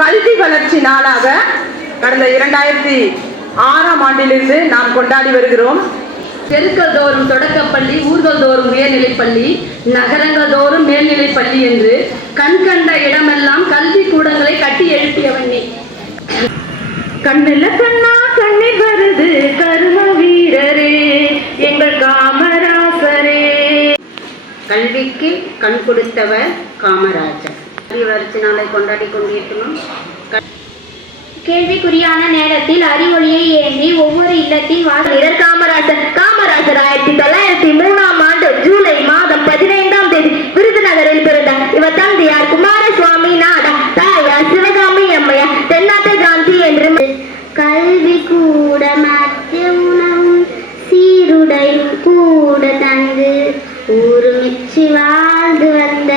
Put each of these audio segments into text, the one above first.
கல்வி வளர்ச்சி நாளாக கடந்த 2006ஆம் ஆண்டிலிருந்து நாம் கொண்டாடி வருகிறோம். தெருக்கள் தோறும் தொடக்கப்பள்ளி, ஊர்கள் தோறும் உயர்நிலைப்பள்ளி, நகரங்கள் தோறும் மேல்நிலைப்பள்ளி என்று கண்கண்ட இடமெல்லாம் கல்வி கூடங்களை கட்டி எழுப்பியவண்ணே. கண்ணில் கண்ணா கண்ணீர் வருது கரும வீரரே எங்கள் காமராசரே. கல்விக்கு கண் கொடுத்தவர் காமராஜர். கல்வி வளர்ச்சி நாளை கொண்டாடி கொண்டிருக்கிறோம். கேள்விக்குறியான நேரத்தில் அறிவொளியை ஏந்தி ஒவ்வொரு இல்லத்தின் வாசலிடர் காமராஜர். 1903ஆம் ஆண்டு ஜூலை மாதம் 15ஆம் தேதி விருதுநகரில் பிறந்தார். இவர் தந்தையார் குமாரசுவாமி நாடா, தாயார் சிவகாமி அம்மையார், தென்னாட்டு காந்தி என்று. கல்வி கூட மத்திய உணவும் சீருடையும் கூட தந்து ஊருமிச்சி வாழ்ந்து வந்த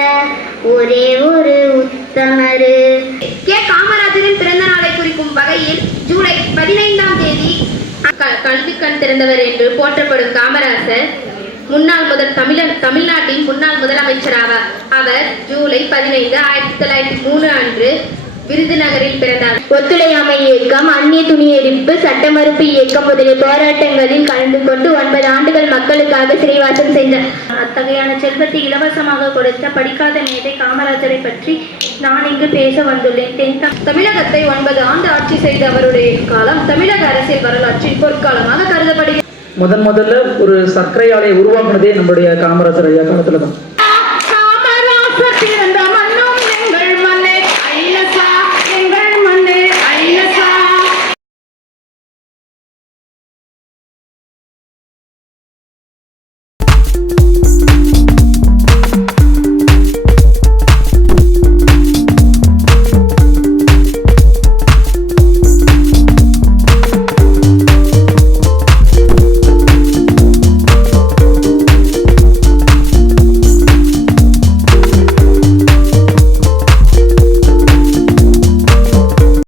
ஒரே ஒரு உத்தமரு. காமராஜரின் பிறந்த நாளை குறிக்கும் வகையில் ஜூலை 15ஆம் தேதி கல்வி கண் திறந்தவர் என்று போற்றப்படும் காமராஜர் தமிழ்நாட்டின் முன்னாள் முதலமைச்சர் ஆவார். அவர் ஜூலை 15, 1903 அன்று விருதுநகரில் பிறந்தார். ஒத்துழையாமை இயக்கம், அந்நிய துணி எரிப்பு, சட்ட மறுப்பு இயக்கம் முதலிய போராட்டங்களில் கலந்து கொண்டு 9 ஆண்டுகள் மக்களுக்காக சிறைவாசம் செய்தார். அத்தகையான செல்வத்தை இலவசமாக கொடுத்த படிக்காத மேதை காமராஜரை பற்றி நான் இங்கு பேச வந்துள்ளேன். தமிழகத்தை 9 ஆண்டு ஆட்சி செய்த அவருடைய காலம் தமிழக அரசியல் வரலாற்றில் பொற்காலமாக கருதப்படுகிறது. முதல்ல ஒரு சர்க்கரை ஆலையை உருவாக்குனதே நம்முடைய காமராஜர் ஐயா காலத்துல தான்.